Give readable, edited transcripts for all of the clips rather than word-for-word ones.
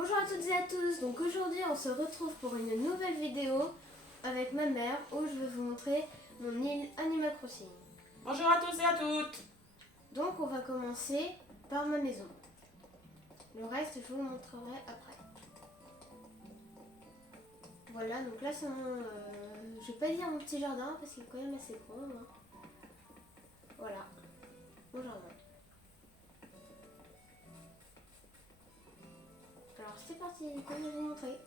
Bonjour à toutes et à tous, donc aujourd'hui on se retrouve pour une nouvelle vidéo avec ma mère où je vais vous montrer mon île Animal Crossing. Bonjour à tous et à toutes. Donc on va commencer par ma maison. Le reste je vous le montrerai après. Voilà, donc là c'est mon... je vais pas dire mon petit jardin parce qu'il est quand même assez grand. Hein. Voilà, mon jardin. Alors c'est parti, comme je vais vous montrer.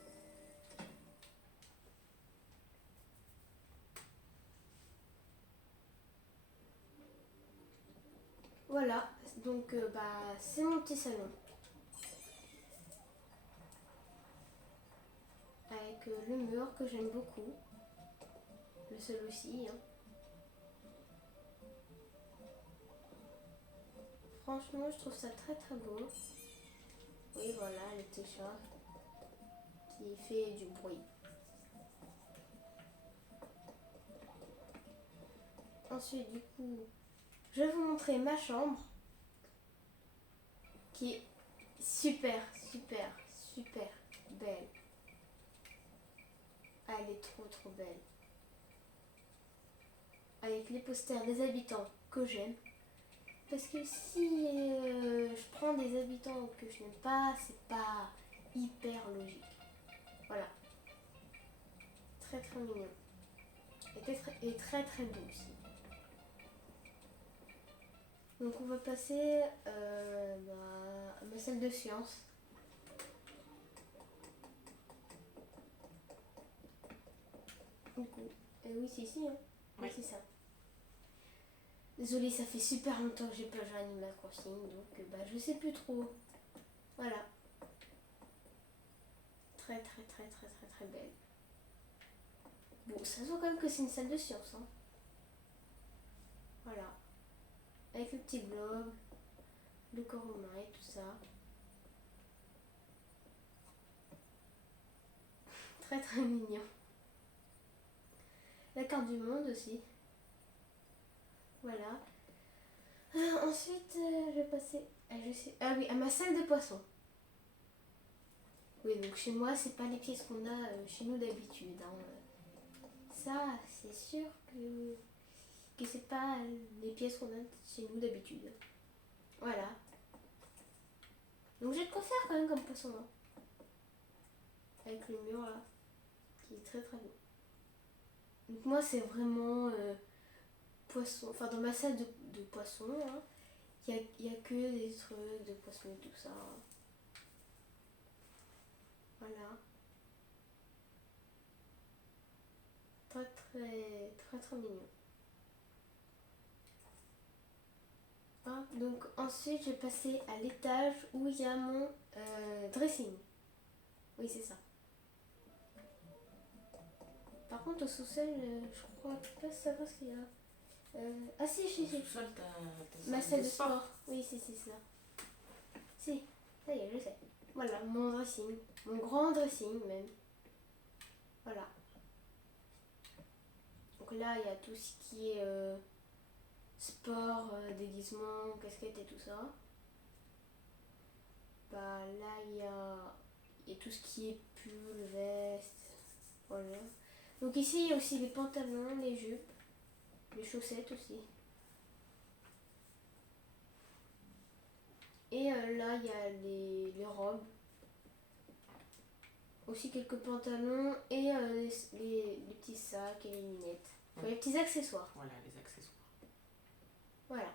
Voilà, donc c'est mon petit salon. Avec le mur que j'aime beaucoup. Le seul aussi. Hein. Franchement, je trouve ça très très beau. Oui, voilà, le petit chat qui fait du bruit. Ensuite, du coup, je vais vous montrer ma chambre qui est super, super, super belle. Ah, elle est trop, trop belle. Avec les posters des habitants que j'aime. Parce que si je prends des habitants que je n'aime pas, c'est pas hyper logique. Voilà. Très, très mignon. Et très, très beau aussi. Donc on va passer à ma salle de sciences. Oui, c'est ici, hein. Oui, c'est ça. Désolée, ça fait super longtemps que j'ai pas joué à Animal Crossing, donc je sais plus trop. Voilà. Très, très, très, très, très, très belle. Bon, ça se voit quand même que c'est une salle de sciences, hein. Voilà. Avec le petit globe, le corps humain et tout ça. Très, très mignon. La carte du monde aussi. Voilà. Ensuite, je vais passer à ma salle de poisson. Oui, donc chez moi, c'est pas les pièces qu'on a chez nous d'habitude. Hein. Ça, c'est sûr que c'est pas les pièces qu'on a chez nous d'habitude. Voilà. Donc j'ai de quoi faire quand même comme poisson. Hein. Avec le mur là, qui est très très beau. Donc moi, c'est vraiment poisson. Enfin, dans ma salle de poisson, hein, il y a que des trucs de poisson et tout ça. Hein. Voilà. Très très très très mignon. Hein, donc ensuite je vais passer à l'étage où il y a mon dressing. Oui, c'est ça. Par contre au sous-sol, je crois pas savoir ce qu'il y a. Ah si, si, si. Sous-sol, Ma salle de sport. Oui, c'est ça. Si, ça y est, je sais. Voilà, mon dressing. Mon grand dressing même. Voilà. Donc là, il y a tout ce qui est sport, déguisement, casquette et tout ça. Là, il y a tout ce qui est pull, veste. Voilà. Donc ici, il y a aussi les pantalons, les jupes, les chaussettes aussi. Et là, il y a les robes. Aussi quelques pantalons et les petits sacs et les lunettes. Enfin, les petits accessoires. Voilà, les accessoires. Voilà.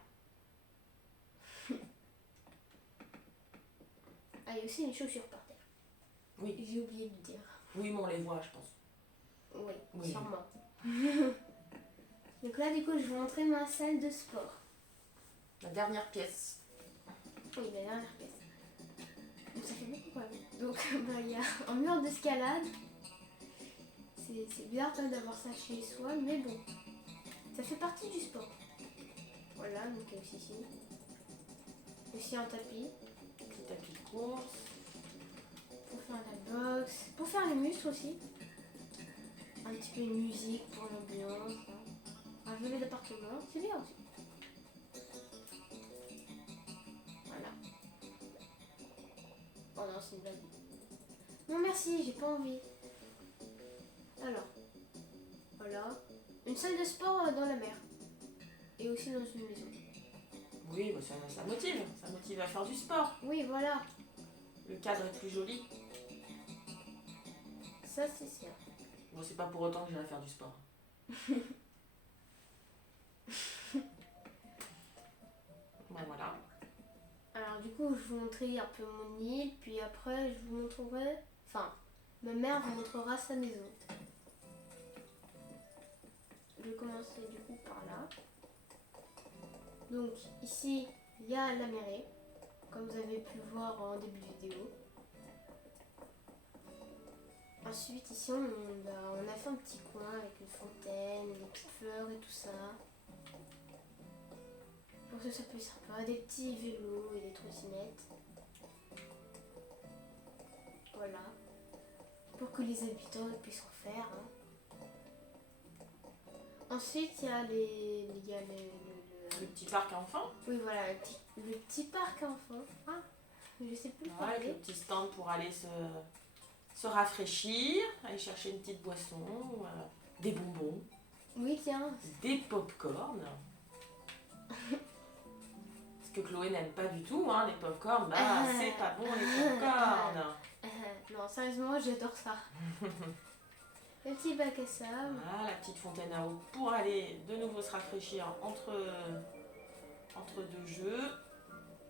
Ah, il y a aussi les chaussures par terre. Oui. J'ai oublié de dire. Oui, mais on les voit, je pense. Oui. Sûrement. Donc là, du coup, je vais montrer ma salle de sport. La dernière pièce. Oui, la dernière pièce. Donc ça fait beaucoup quand même. Donc il y a un mur d'escalade. C'est bizarre quand même d'avoir ça chez soi, mais bon. Ça fait partie du sport. Voilà, donc il y a aussi ici. Aussi un tapis. Petit tapis de course. Pour faire la boxe. Pour faire les muscles aussi. Un petit peu de musique pour l'ambiance. Hein. Un volet d'appartement, c'est bien aussi. Voilà. Oh non, c'est une blague. Non merci, j'ai pas envie. Alors, voilà. Une salle de sport dans la mer. Et aussi dans une maison. Oui, bah, ça motive. Ça motive à faire du sport. Oui, voilà. Le cadre est plus joli. Ça, c'est sûr. Bon, c'est pas pour autant que j'irai faire du sport. Ben voilà. Alors du coup, je vous montrerai un peu mon île, puis après, je vous montrerai... Enfin, ma mère vous montrera sa maison. Je vais commencer du coup par là. Donc ici, il y a la mairie, comme vous avez pu voir en début de vidéo. Ensuite, ici, on a fait un petit coin avec une fontaine, des petites fleurs et tout ça. Pour que ça puisse sympa, des petits vélos et des trottinettes. Voilà. Pour que les habitants puissent en faire. Hein. Ensuite, il y a Le petit parc à enfants. oui, voilà, le petit parc à enfants. Ah, je sais plus Ouais, avec le petit stand pour aller se rafraîchir, aller chercher une petite boisson, des bonbons, Oui, tiens. des pop-corn. Ce que Chloé n'aime pas du tout, hein, les pop-corn, bah c'est pas bon les pop-corn. Non, sérieusement, j'adore ça. Le petit bac à sable. Voilà, la petite fontaine à eau pour aller de nouveau se rafraîchir entre deux jeux.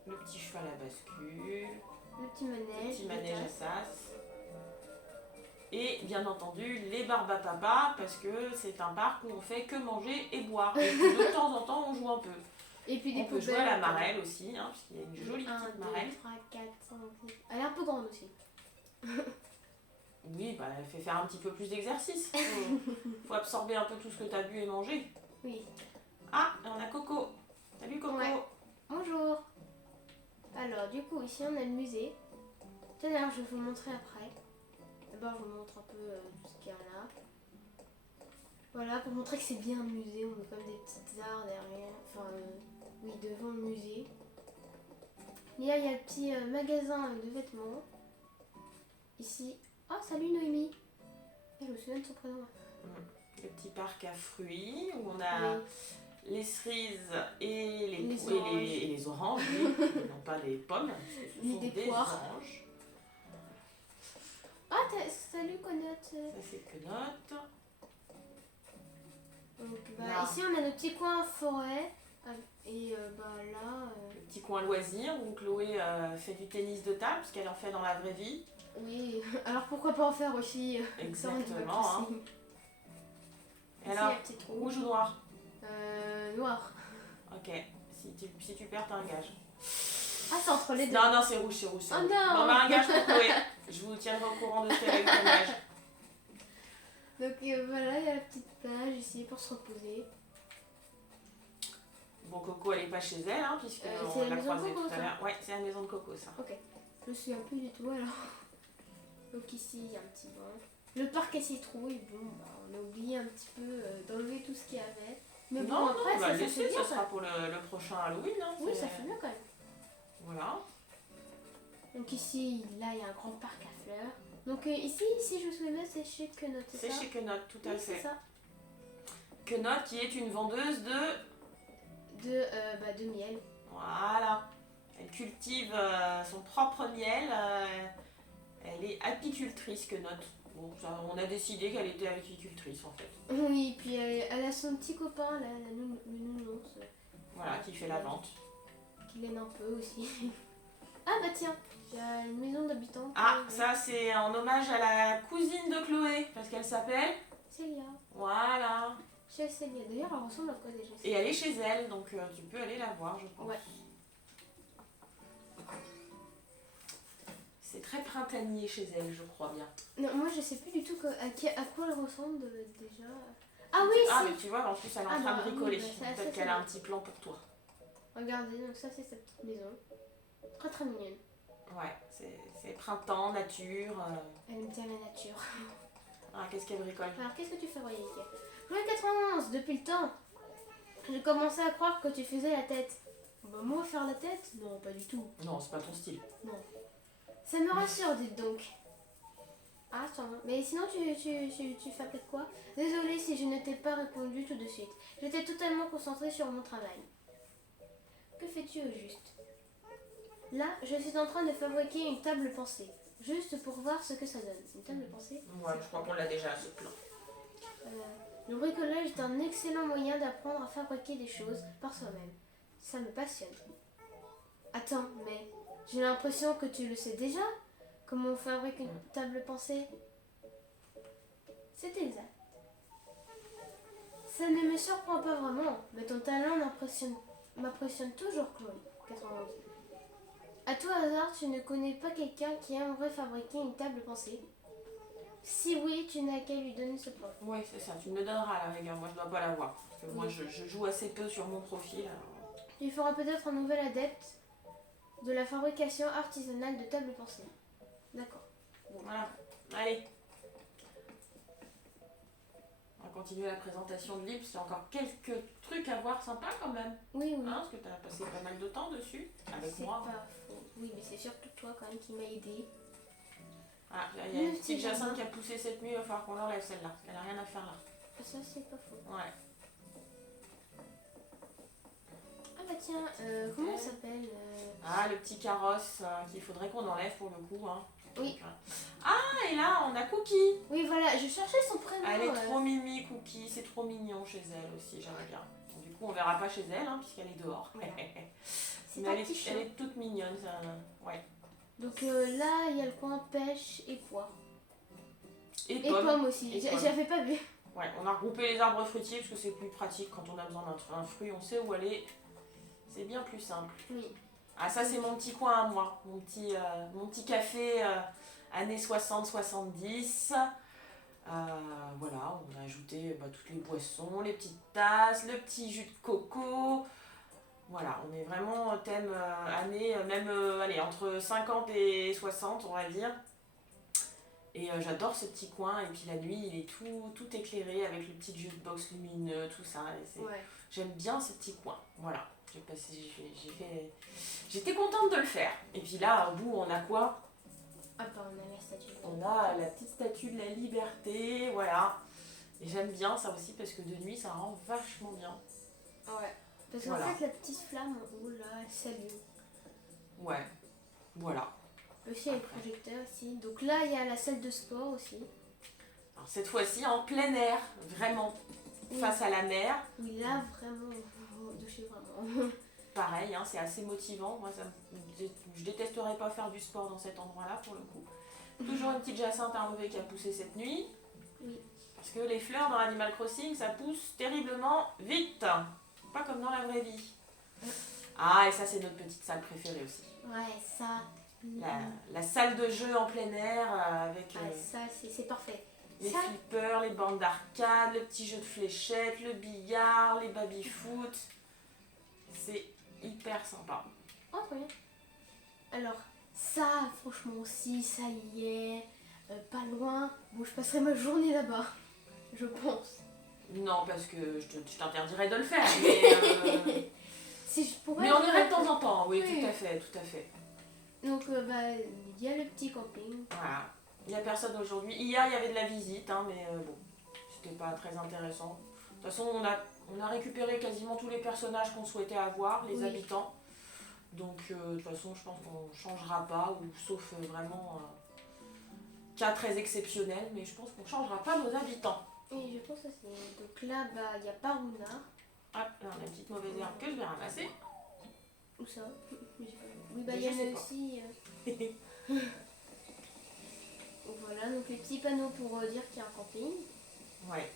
Le petit cheval à bascule. Le petit manège. Le petit manège à sas. Et bien entendu, les barbes à papa, parce que c'est un parc où on fait que manger et boire. Et puis de temps en temps, on joue un peu. Et puis des On peut jouer à la marelle aussi, hein, parce qu'il y a une jolie 1, petite 2, marelle. 3, 4, 5, 6. Elle est un peu grande aussi. Oui, bah, elle fait faire un petit peu plus d'exercice. Faut absorber un peu tout ce que tu as bu et mangé. Oui. Ah, et on a Coco. Salut Coco. Ouais. Bonjour. Alors, du coup, ici on a le musée. D'ailleurs, je vais vous montrer après. D'abord, je vous montre un peu tout ce qu'il y a là. Voilà, pour montrer que c'est bien un musée. On met comme des petites arts derrière. Enfin, oui, devant le musée. Et là, il y a le petit magasin de vêtements. Ici. Oh, salut Noémie. Je me souviens de son prénom. Le petit parc à fruits où on a Oui. les cerises et les oranges. et les oranges, oui, non pas des pommes, ce Ni sont des des poires. oranges. Ah, salut Conote. Ça c'est que note. Donc, bah, Là. ici, on a nos petits coins forêt. Et bah là. Le petit coin loisir où Chloé fait du tennis de table, parce qu'elle en fait dans la vraie vie. Oui, alors pourquoi pas en faire aussi Exactement. Hein. Et Ici, alors, il y a un petit trou. rouge ou noir? Noir. Ok, si tu perds, t'as un gage. Ah, c'est entre les deux. Non, non, c'est rouge, c'est rouge. Oh rouge. non. Bon, bah, un gage pour Chloé. Je vous tiendrai au courant de ce qu'elle a eu comme gage. Donc voilà, il y a la petite plage ici pour se reposer. Bon, Coco, elle est pas chez elle, hein, puisque c'est on la l'a maison de croisée Coco, tout à ça. l'heure. Ouais, c'est la maison de Coco, ça. Ok, je me souviens plus du tout alors. Donc ici, il y a un petit banc. Le parc à citrouilles, bon, bah, on a oublié un petit peu d'enlever tout ce qu'il y avait. Mais bon, Non, après, on va ça le fait laisser, bien, ce sera pour le prochain Halloween. Hein, Oui, c'est- ça fait bien quand même. Voilà. Donc ici, là, il y a un grand parc à fleurs. Donc ici, si je me souviens bien, c'est chez Quenot, c'est C'est ça? chez Quenot, tout à Oui, c'est fait. ça. Quenot qui est une vendeuse de... De miel. Voilà. Elle cultive son propre miel. Elle est apicultrice, Quenot. Bon, ça, on a décidé qu'elle était apicultrice, en fait. Oui, puis elle a son petit copain, là, le nounours, Voilà, qui fait la vente. qui l'aide un peu aussi. Ah bah tiens, il y a une maison d'habitants. Ah, ça c'est en hommage à la cousine de Chloé, parce qu'elle s'appelle... Célia. Voilà. Chez Célia. D'ailleurs, elle ressemble à quoi déjà? Et elle est chez elle, donc tu peux aller la voir, je pense. Ouais. C'est très printanier chez elle, je crois bien. Non, moi je sais plus du tout à quoi elle ressemble déjà. Ah oui, Ah, si. mais tu vois, en plus elle est en Ah, train bah, de bricoler. oui, bah, ça, Peut-être c'est qu'elle a bien. un petit plan pour toi. Regardez, donc ça c'est sa petite maison. Très très mignonne. Ouais, c'est printemps, nature. Elle aime bien la nature. Ah, qu'est-ce qu'elle bricole? Alors qu'est-ce que tu fais, Royal? Louis 91, depuis le temps. J'ai commencé à croire que tu faisais la tête. Bah moi faire la tête? Non, pas du tout. Non, c'est pas ton style. Non. Ça me rassure, dites donc. Ah, ça va. Mais sinon, tu fabriques quoi? Désolée si je ne t'ai pas répondu tout de suite. J'étais totalement concentrée sur mon travail. Que fais-tu au juste? Là, je suis en train de fabriquer une table pensée. Juste pour voir ce que ça donne. Une table pensée? Ouais, je crois qu'on l'a déjà, ce plan. Le bricolage est un excellent moyen d'apprendre à fabriquer des choses par soi-même. Ça me passionne. Attends, mais j'ai l'impression que tu le sais déjà. Comment on fabrique une table pensée? C'est exact. Ça ne me surprend pas vraiment, mais ton talent m'impressionne toujours, Chloé. 91. À tout hasard, tu ne connais pas quelqu'un qui aimerait fabriquer une table pensée? Si oui, tu n'as qu'à lui donner ce plan. Oui, c'est ça, tu me le donneras à la rigueur, moi je dois pas l'avoir. Parce que moi je joue assez peu sur mon profil. Alors... Tu feras peut-être un nouvel adepte de la fabrication artisanale de tables pensées. D'accord. Bon, voilà, allez. On va continuer la présentation de Lips. Il y a encore quelques trucs à voir sympas quand même. Oui, oui. Hein, parce que tu as passé pas mal de temps dessus, avec C'est moi. pas faux. Oui, mais c'est surtout toi quand même qui m'a aidé. Ah, il y a une petite Jacinthe qui a poussé cette nuit, il va falloir qu'on l'enlève celle-là, parce qu'elle a rien à faire là. Ça, c'est pas faux. Ouais. Ah bah tiens, comment ça s'appelle Ah, le petit carrosse qu'il faudrait qu'on enlève pour le coup. Hein. Oui. Donc, ah, et là, on a Cookie. Oui, voilà, je cherchais son prénom. Elle est trop mimi, Cookie, c'est trop mignon chez elle aussi, j'aimerais bien. Bon, du coup, on verra pas chez elle, hein, puisqu'elle est dehors. Voilà. Mais elle est toute mignonne, ça. Ouais. Donc là, il y a le coin pêche et pois. Et pommes aussi, j'avais pas vu. Ouais, on a regroupé les arbres fruitiers parce que c'est plus pratique quand on a besoin d'un fruit, on sait où aller. C'est bien plus simple. Oui. Ah, ça, c'est mon petit coin à moi, mon petit café années 60-70. Voilà, on a ajouté toutes les boissons, les petites tasses, le petit jus de coco. Voilà, on est vraiment thème année, même allez, entre 50 et 60, on va dire. Et j'adore ce petit coin. Et puis la nuit, il est tout éclairé avec le petit jukebox lumineux, tout ça. Ouais. J'aime bien ce petit coin. Voilà. J'étais contente de le faire. Et puis là, au bout, on a quoi? Ah bah, on a la statue. On a la petite statue de la liberté. Voilà. Et j'aime bien ça aussi parce que de nuit, ça rend vachement bien. Ouais. Parce qu'en fait, la petite flamme en haut, là, elle s'allume. Ouais. Voilà. Aussi, il y a le projecteur ici. Donc là, il y a la salle de sport aussi. Alors, cette fois-ci, en plein air, vraiment, face à la mer. Oui, là, vraiment, de chez vraiment. Pareil, hein, c'est assez motivant. Moi, je détesterais pas faire du sport dans cet endroit-là, pour le coup. Toujours une petite Jacinthe à enlever qui a poussé cette nuit. Oui. Parce que les fleurs dans Animal Crossing, ça pousse terriblement vite. Pas comme dans la vraie vie. Ah, et ça, c'est notre petite salle préférée aussi. Ouais, ça. La salle de jeu en plein air avec ça, c'est parfait. les flippers, les bandes d'arcade, le petit jeu de fléchettes, le billard, les baby-foot. C'est hyper sympa. Oh, très bien. Alors, ça, franchement, si ça y est, pas loin, bon, je passerai ma journée là-bas, je pense. Non, parce que je t'interdirais de le faire, mais... si je pourrais... Mais on irait de temps en temps, oui, oui. Tout à fait. Donc, il y a le petit camping. Voilà. Il n'y a personne aujourd'hui. Hier, il y avait de la visite, hein, mais bon, c'était pas très intéressant. De toute façon, on a récupéré quasiment tous les personnages qu'on souhaitait avoir, les habitants. Donc, de toute façon, je pense qu'on ne changera pas, ou sauf vraiment cas très exceptionnel, mais je pense qu'on ne changera pas nos habitants. Oui, je pense aussi. Donc là, il y a Paruna. Ah, là, on a une petite mauvaise herbe que je vais ramasser. Où ça? Oui, il y en a aussi. Voilà, donc les petits panneaux pour dire qu'il y a un camping. Ouais.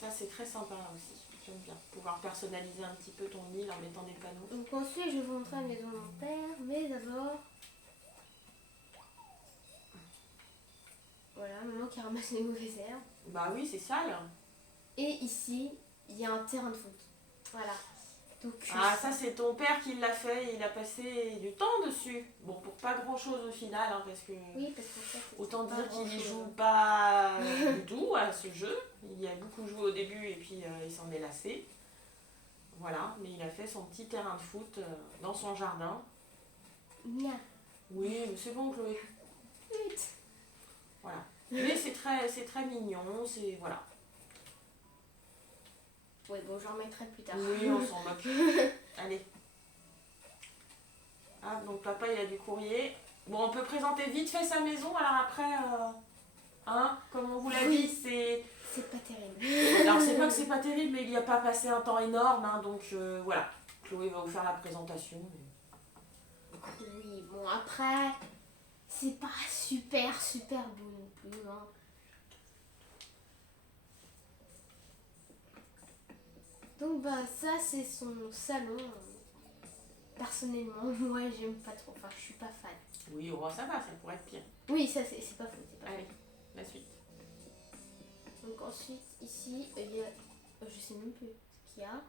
Ça, c'est très sympa aussi. J'aime bien pouvoir personnaliser un petit peu ton île en mettant des panneaux. Donc ensuite, je vais vous montrer la maison de mon père, mais d'abord... Voilà, maman qui ramasse les mauvaises herbes. Bah oui, c'est sale. Et ici, il y a un terrain de foot. Voilà. Donc, ça c'est ton père qui l'a fait, il a passé du temps dessus. Bon, pour pas grand chose au final, hein, parce que... Oui, parce qu'en fait, autant dire qu'il n'y joue pas du tout à ce jeu. Il y a beaucoup joué au début et puis il s'en est lassé. Voilà, mais il a fait son petit terrain de foot dans son jardin. Bien. Oui, mais c'est bon, Chloé. Vite. Ouais, très mignon, c'est voilà. Oui, bon, j'en remettrai plus tard. Oui, on s'en moque. Allez. Ah, donc papa il a du courrier. Bon, on peut présenter vite fait sa maison, alors après, hein, comme on vous l'a Oui. dit, c'est... C'est pas terrible. Alors c'est pas que c'est pas terrible, mais il n'y a pas passé un temps énorme, hein, donc voilà. Chloé va vous faire la présentation. Oui, bon, après, c'est pas super beau non plus, hein. Donc bah ça c'est son salon. Personnellement, moi j'aime pas trop, enfin je suis pas fan. Oui, oh, ça va, ça pourrait être pire. Oui, ça c'est pas faux, c'est pas faux. Allez, la suite. Donc ensuite ici, il y a, je sais même plus ce qu'il y a.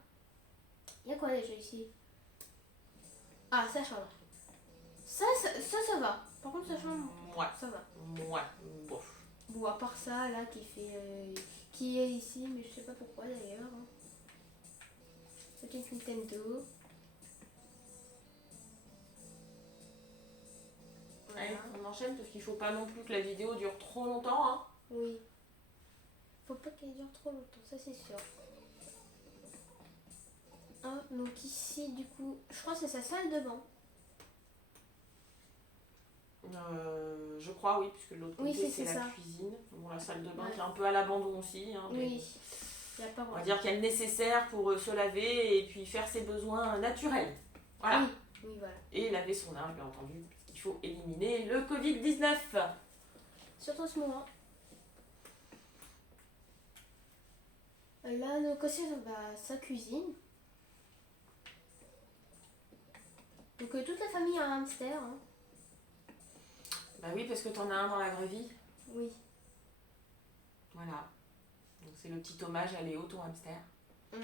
Il y a quoi déjà ici? Ah, sa chambre. Ça va. Par contre sa chambre, Moi, ça va. moi, bof. Bon, à part ça là qui est ici, mais je sais pas pourquoi d'ailleurs, hein. Petite Nintendo. Allez, on enchaîne parce qu'il faut pas non plus que la vidéo dure trop longtemps, hein. Oui. Faut pas qu'elle dure trop longtemps, ça c'est sûr. Ah, donc ici, du coup, je crois que c'est sa salle de bain. Je crois, oui, puisque de l'autre Oui, côté c'est c'est la ça. cuisine. Bon, la salle de bain Ouais. qui est un peu à l'abandon aussi. Hein, mais Oui. Il y a pas on va vraiment. dire qu'il y a le nécessaire pour se laver et puis faire ses besoins naturels. Voilà. Oui, oui, voilà. Et laver son linge, bien entendu, parce qu'il faut éliminer le Covid-19. Surtout en ce moment. Là, donc aussi, bah, sa cuisine. Donc toute la famille a un hamster, hein. Bah oui, parce que t'en as un dans la vraie vie. Oui. Voilà. Donc c'est le petit hommage à Léo, ton hamster. Mm.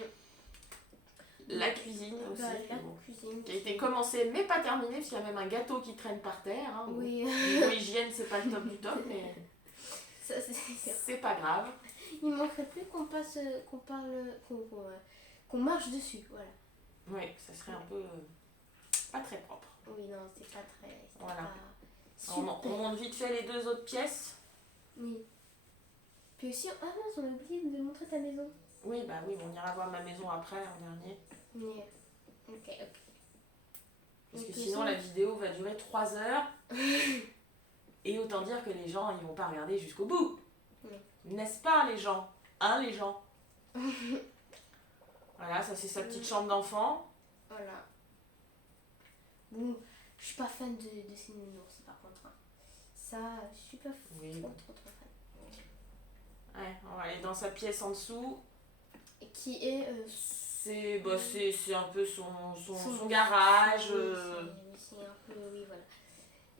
La cuisine aussi. Bah, la bon, cuisine. qui a été commencée mais pas terminée, parce qu'il y a même un gâteau qui traîne par terre. Hein. Oui. Niveau hygiène, c'est pas le top du top, mais Ça, c'est... c'est pas grave. Il manquerait plus qu'on passe, qu'on parle, qu'on marche dessus, voilà. Oui, ça serait un peu pas très propre. Oui, non, c'est pas très... c'est Voilà. pas On super. monte vite fait les deux autres pièces. Oui. Puis aussi, ah mince, on a oublié de montrer ta maison. Oui, bah oui, on ira voir ma maison après, en dernier. Mais, ok. Parce que Donc, sinon, ça- la vidéo va durer 3 heures. Et autant dire que les gens, ils vont pas regarder jusqu'au bout. Oui. N'est-ce pas, les gens? Hein, les gens? Voilà, ça c'est sa petite chambre d'enfant. Voilà. Bon, je suis pas fan de ces nounours, par contre, hein. Ça, je suis pas Oui. trop fan. Ouais, on va aller dans sa pièce en dessous. Et qui est... C'est un peu son garage. oui, c'est un peu... Oui, voilà.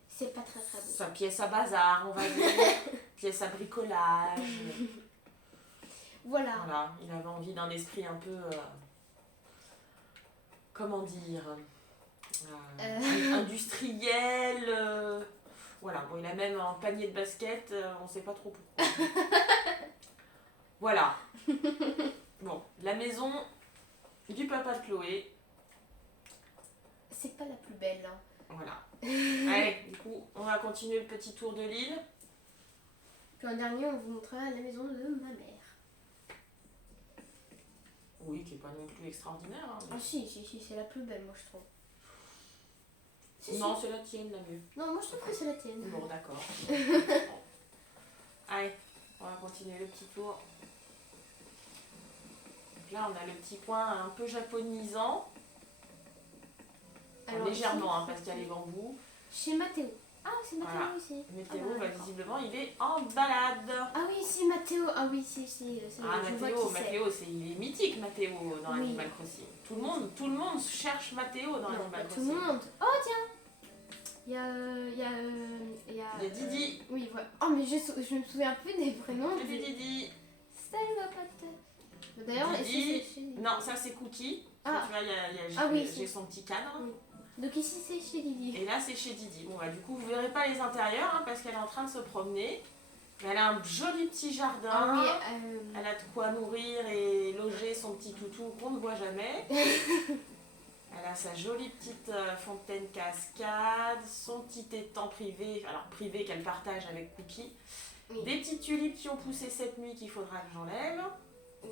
C'est pas très beau. Sa pièce à bazar, on va dire. Pièce à bricolage. Voilà. Voilà, il avait envie d'un esprit un peu... comment dire industriel. Voilà, bon, il a même un panier de basket, on sait pas trop pourquoi. Voilà. Bon, la maison du papa de Chloé. C'est pas la plus belle, hein. Voilà. Allez, du coup, on va continuer le petit tour de l'île. Puis en dernier, on vous montrera la maison de ma mère. Oui, qui est pas non plus extraordinaire. Hein, mais- Ah si, c'est la plus belle, moi je trouve. Si, Non, si. c'est la tienne la mieux. Non, moi je trouve que c'est la tienne. Bon, d'accord. Bon. Allez, on va continuer le petit tour. Donc là, on a le petit coin un peu japonisant. Alors, Légèrement, hein, ici, parce qu'il y a les bambous. chez Mathéo. Ah, c'est Mathéo Voilà. aussi. Mais Ah, Théo, bah, bah, d'accord. visiblement, il est en balade. Ah oui, c'est Mathéo. Ah oui, si. Ah, je vois Mathéo, qui c'est. Mathéo, il est mythique, Mathéo, dans Oui. Animal Crossing. Tout le monde cherche Mathéo dans Non, Animal pas tout Crossing. le monde. Oh tiens. Il y a Didi. oui, voilà. Oh, mais je me souviens plus des prénoms. Salut Didi. Salut ma pote. D'ailleurs, Didi. ici c'est chez... Non, ça c'est Cookie. Ah. Tu vois, Ah oui, j'ai son petit cadre. Oui. Donc ici c'est chez Didi. Et là, c'est chez Didi. Bon, bah, du coup, vous verrez pas les intérieurs hein, parce qu'elle est en train de se promener. Mais elle a un joli petit jardin. Ah oui, Elle a de quoi nourrir et loger son petit toutou qu'on ne voit jamais. Elle a sa jolie petite fontaine cascade, son petit étang privé, alors privé qu'elle partage avec Cookie. Oui. Des petites tulipes qui ont poussé cette nuit qu'il faudra que j'enlève. Oui.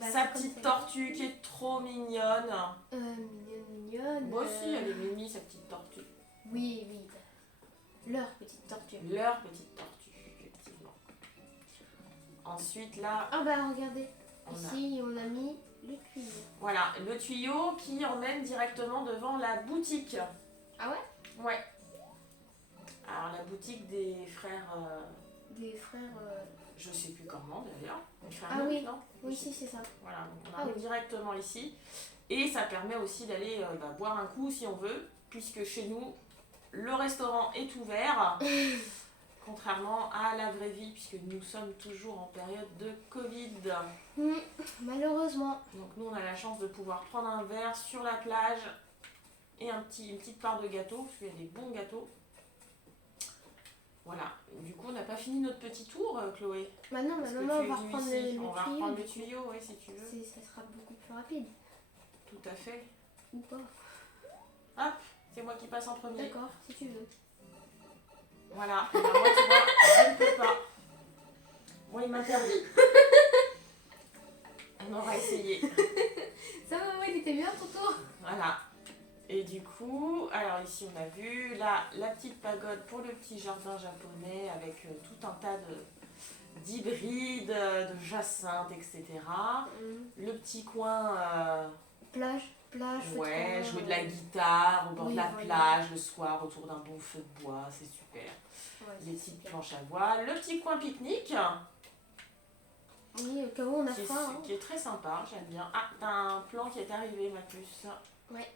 Bah, Sa c'est comme petite ça. tortue qui est trop mignonne. Mignonne. Moi aussi, elle est mimi, sa petite tortue. Oui, oui. Leur petite tortue. Leur petite tortue, effectivement. Ensuite, là, Ah bah regardez. on a... Ici, on a mis le tuyau. Voilà, le tuyau qui emmène directement devant la boutique. Ah ouais? Ouais. Alors, la boutique des frères... Des frères... je sais plus comment, d'ailleurs. Les frères Ah Nook, oui. non? Oui, si, c'est ça. Voilà, donc on Ah arrive oui. directement ici. Et ça permet aussi d'aller boire un coup si on veut, puisque chez nous, le restaurant est ouvert, contrairement à la vraie vie, puisque nous sommes toujours en période de Covid. Malheureusement. Donc nous, on a la chance de pouvoir prendre un verre sur la plage et une petite part de gâteau, parce qu'il y a des bons gâteaux. Voilà, du coup, on n'a pas fini notre petit tour, Chloé. Bah non, Parce que maman, on tu es va venue reprendre ici. le tuyau. On va reprendre le du coup. tuyau, oui, si tu veux. Ça sera beaucoup plus rapide. Tout à fait. Ou pas. Hop, c'est moi qui passe en premier. D'accord, si tu veux. Voilà, et ben moi, tu vois, je ne peux pas. Moi, il m'interdit. On aura essayé. Ça va, ouais, il était bien ton tour. Voilà. Et du coup, alors ici, on a vu la petite pagode pour le petit jardin japonais avec tout un tas d'hybrides, de jacinthes, etc. Le petit coin... Plage, ouais, feu de jouer camp, de la guitare au bord oui, de la voilà. plage le soir autour d'un bon feu de bois, c'est super. Ouais, Les c'est petites super. planches à voile, le petit coin pique-nique Oui, au cas où on a qui, faim. qui est très sympa, j'aime bien. Ah, t'as un plan qui est arrivé, ma puce. Ouais.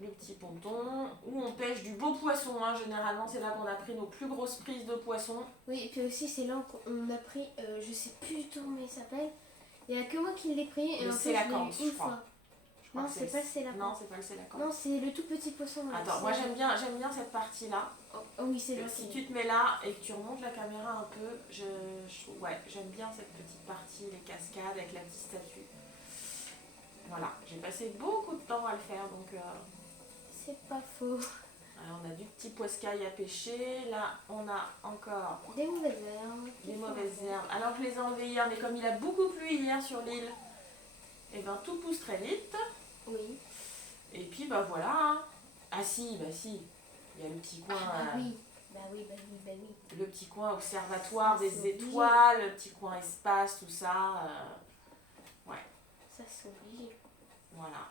Le petit ponton où on pêche du beau poisson, hein. Généralement c'est là qu'on a pris nos plus grosses prises de poisson. Oui, et puis aussi c'est là qu'on a pris, je sais plus du tout comment il s'appelle. Il n'y a que moi qui l'ai pris et Le en fait je sélacanthe, l'ai eu je une crois. fois. Je crois Non, que c'est pas le sélacanthe. Non, c'est pas le sélacanthe. Non, c'est le tout petit poisson. là. Attends, moi j'aime bien cette partie-là. Oh, oui, c'est là. Si tu te mets là et que tu remontes la caméra un peu, ouais, j'aime bien cette petite partie, les cascades avec la petite statue. Voilà, j'ai passé beaucoup de temps à le faire, donc... C'est pas faux. Alors, on a du petit poiscaille à pêcher, là on a encore Des mauvaises herbes. des mauvaises herbes. Alors je les ai enlevées hier, mais comme il a beaucoup plu hier sur l'île, et ben tout pousse très vite. Oui. Et puis bah voilà. Hein. Ah si, bah si, il y a le petit coin... Ah oui. Bah oui. Le petit coin observatoire Ça, des c'est obligé. étoiles, le petit coin espace, tout ça. Ça c'est obligé. Voilà.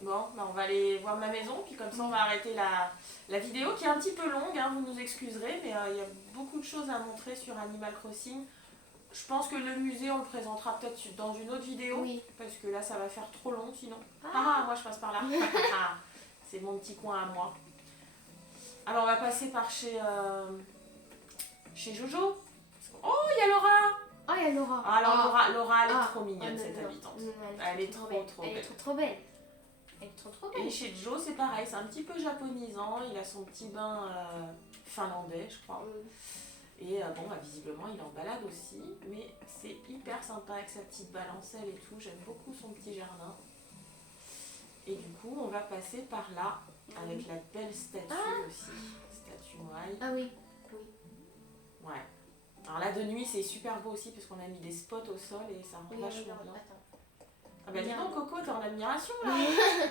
Bon, bah on va aller voir ma maison, puis comme ça on va arrêter la vidéo qui est un petit peu longue, hein, vous nous excuserez, mais il y a beaucoup de choses à montrer sur Animal Crossing. Je pense que le musée on le présentera peut-être dans une autre vidéo, Oui. parce que là ça va faire trop long sinon. Ah. Moi je passe par là. C'est mon petit coin à moi. Alors on va passer par chez Jojo. Oh, il y a Laura. Oh, il y a Laura. Alors Laura elle est Ah. trop mignonne non, cette non. habitante. Non, Elle est trop belle. Elle est trop belle. Elle est trop belle. Et chez Joe c'est pareil, c'est un petit peu japonisant, il a son petit bain finlandais je crois. Et bon bah visiblement il est en balade aussi, mais c'est hyper sympa avec sa petite balancelle et tout, j'aime beaucoup son petit jardin. Et du coup on va passer par là avec la belle statue aussi, statue Moai. Ah oui. Ouais. Alors là de nuit c'est super beau aussi parce qu'on a mis des spots au sol et ça rend vachement regarde, bien. attends. Ah bah dis donc Coco, t'es en admiration là.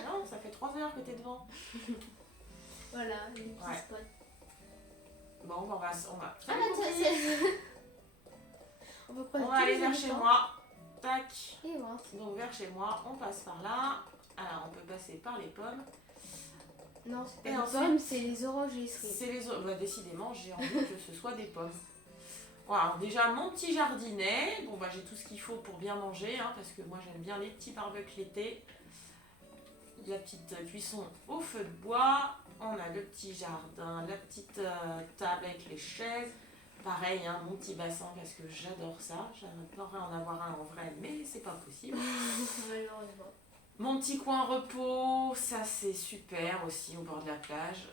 Non, ça fait 3 heures que t'es devant. Voilà, les petits Ouais. spots. Bon, bah, on va. Ah, Salut, attends, Coco. on peut prendre On va tous aller les vers chez habitants. moi. Tac. Et voir. Donc vers chez moi, on passe par là. Alors on peut passer par les pommes. Non, c'est pas Et les ensuite, pommes, c'est les oranges et les cerises. C'est les autres. Bah, décidément, j'ai envie que ce soit des pommes. Voilà, alors déjà mon petit jardinet. Bon bah j'ai tout ce qu'il faut pour bien manger, hein, parce que moi j'aime bien les petits barbecues l'été. La petite cuisson au feu de bois. On a le petit jardin, la petite table avec les chaises. Pareil, hein, mon petit bassin parce que j'adore ça. J'adorerais en avoir un en vrai, mais c'est pas possible. Malheureusement. Mon petit coin repos, ça c'est super aussi au bord de la plage.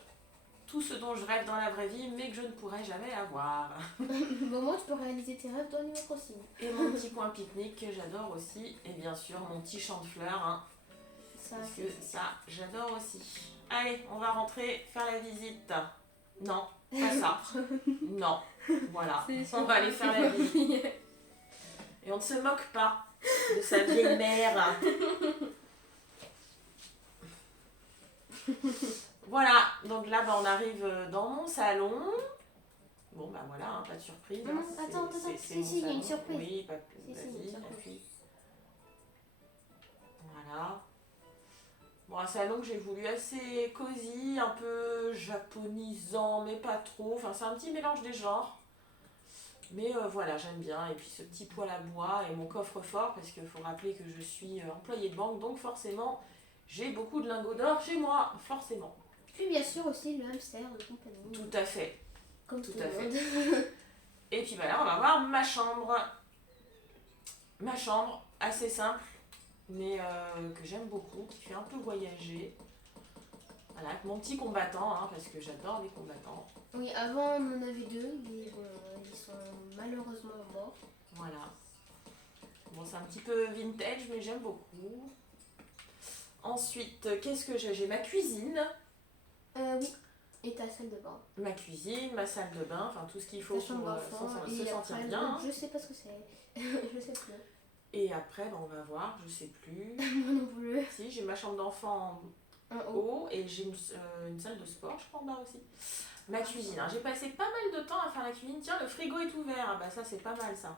Tout ce dont je rêve dans la vraie vie, mais que je ne pourrai jamais avoir. Bon, moi, tu peux réaliser tes rêves dans Animal Crossing. Et mon petit coin pique-nique que j'adore aussi. Et bien sûr, mon petit champ de fleurs. Hein, Ça, parce que ça, j'adore aussi. Allez, on va rentrer faire la visite. Non, pas ça. Non. Voilà. C'est On va aller faire la vie. Et on ne se moque pas de sa vieille mère. Voilà, donc là on arrive dans mon salon. Bon bah voilà, hein, pas de surprise. Non, attends, c'est si, mon si, il y a une salon. surprise. Oui, Si, si, vas-y, une surprise. appuie. Voilà. Bon, un salon que j'ai voulu assez cosy, un peu japonisant, mais pas trop. Enfin, c'est un petit mélange des genres. Mais voilà, j'aime bien. Et puis ce petit poêle à bois et mon coffre-fort, parce qu'il faut rappeler que je suis employée de banque, donc forcément, j'ai beaucoup de lingots d'or chez moi, forcément. Puis bien sûr aussi le hamster de compagnie. Tout à fait. Comme Tout tout à le fait. monde. Et puis voilà, on va voir ma chambre. Ma chambre, assez simple, mais que j'aime beaucoup, qui fait un peu voyager. Voilà, avec mon petit combattant, hein, parce que j'adore les combattants. Oui, avant on en avait deux, mais bon, ils sont malheureusement morts. Voilà. Bon, c'est un petit peu vintage, mais j'aime beaucoup. Ensuite, qu'est-ce que j'ai? J'ai ma cuisine. Oui, et ta salle de bain. Ma cuisine, ma salle de bain, enfin tout ce qu'il faut Ta chambre pour d'enfant. se Et sentir après, bien. Hein. je sais pas ce que c'est. Je sais plus. Et après, ben, on va voir, je sais plus. Moi non plus. Si, j'ai ma chambre d'enfant Un en haut. haut et j'ai une salle de sport, je crois, en bas aussi. Ma cuisine, hein. J'ai passé pas mal de temps à faire la cuisine. Tiens, le frigo est ouvert. Ah bah ça, c'est pas mal, ça.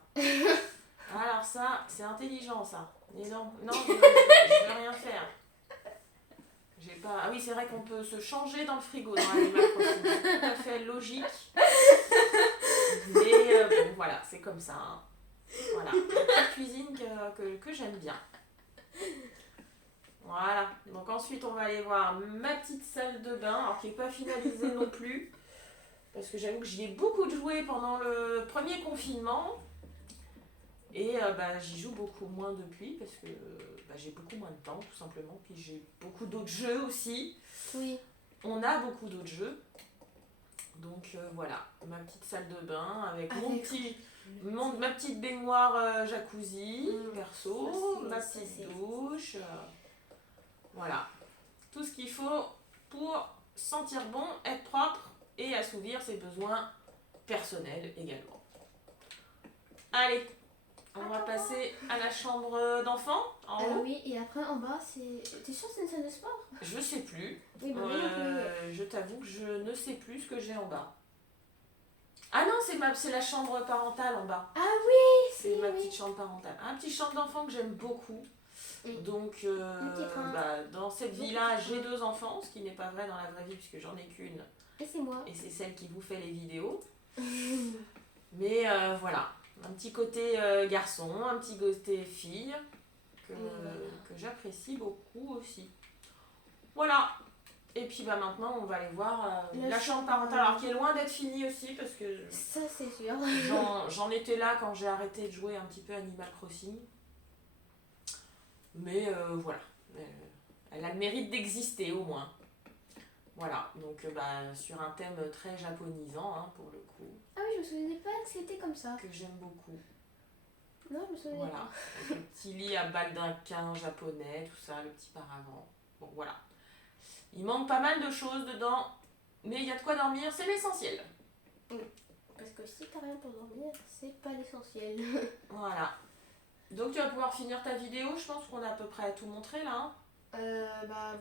Alors ça, c'est intelligent, ça. Mais non, je veux rien faire. J'ai pas... Ah oui, c'est vrai qu'on peut se changer dans le frigo dans Animal Crossing. C'est tout à fait logique. Mais bon, voilà, c'est comme ça. Hein. Voilà, une petite cuisine que j'aime bien. Voilà, donc ensuite on va aller voir ma petite salle de bain, alors qui n'est pas finalisée non plus, parce que j'avoue que j'y ai beaucoup joué pendant le premier confinement, et j'y joue beaucoup moins depuis, parce que j'ai beaucoup moins de temps tout simplement, puis j'ai beaucoup d'autres jeux aussi. Oui. On a beaucoup d'autres jeux, donc voilà, ma petite salle de bain avec ma petite baignoire jacuzzi, perso, ma petite douche... Voilà, tout ce qu'il faut pour sentir bon, être propre et assouvir ses besoins personnels également. Allez, on va passer à la chambre d'enfant en haut. Oui, et après en bas, c'est. T'es sûre que c'est une salle de sport? Je sais plus. Oui, bah oui, oui. Je t'avoue que je ne sais plus ce que j'ai en bas. Ah non, c'est la chambre parentale en bas. Ah oui, c'est ma petite chambre parentale. Un petit chambre d'enfant que j'aime beaucoup. Donc, dans cette vie-là, j'ai 2 enfants, ce qui n'est pas vrai dans la vraie vie puisque j'en ai qu'une. Et c'est moi. Et c'est celle qui vous fait les vidéos. Mais voilà, un petit côté garçon, un petit côté fille que j'apprécie beaucoup aussi. Voilà. Et puis maintenant, on va aller voir la chambre parentale, alors qui est loin d'être finie aussi parce que ça c'est sûr. j'en étais là quand j'ai arrêté de jouer un petit peu Animal Crossing. Mais voilà, elle a le mérite d'exister au moins. Voilà, donc sur un thème très japonisant hein, pour le coup. Ah oui, je me souvenais pas que c'était comme ça. Que j'aime beaucoup. Non, je me souvenais pas. Le petit lit à baldaquin japonais, tout ça, le petit paravent. Bon, voilà. Il manque pas mal de choses dedans, mais il y a de quoi dormir, c'est l'essentiel. Oui, parce que si t'as rien pour dormir, c'est pas l'essentiel. Voilà. Donc tu vas pouvoir finir ta vidéo, je pense qu'on a à peu près tout montré là. Hein.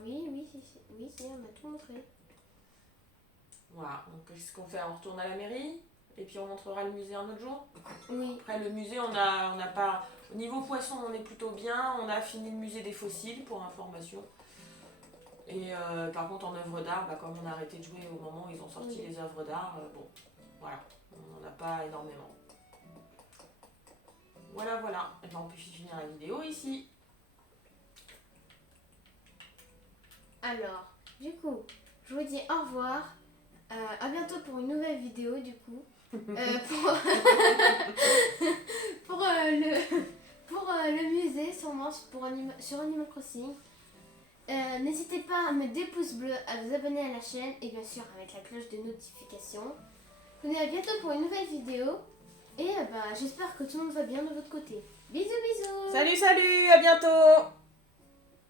Oui, on a tout montré. Voilà, donc qu'est-ce qu'on fait? On retourne à la mairie et puis on montrera le musée un autre jour. Oui. Après le musée, on n'a pas... Au niveau poisson, on est plutôt bien. On a fini le musée des fossiles pour information. Et par contre en œuvre d'art, comme on a arrêté de jouer au moment où ils ont sorti les œuvres d'art, voilà, on n'en a pas énormément. Voilà. Et ben on peut finir la vidéo ici. Alors, du coup, je vous dis au revoir. À bientôt pour une nouvelle vidéo du coup. Pour le musée, sûrement sur Animal Crossing. N'hésitez pas à mettre des pouces bleus, à vous abonner à la chaîne et bien sûr avec la cloche de notification. On est à bientôt pour une nouvelle vidéo. Et j'espère que tout le monde va bien de votre côté. Bisous bisous. Salut, à bientôt.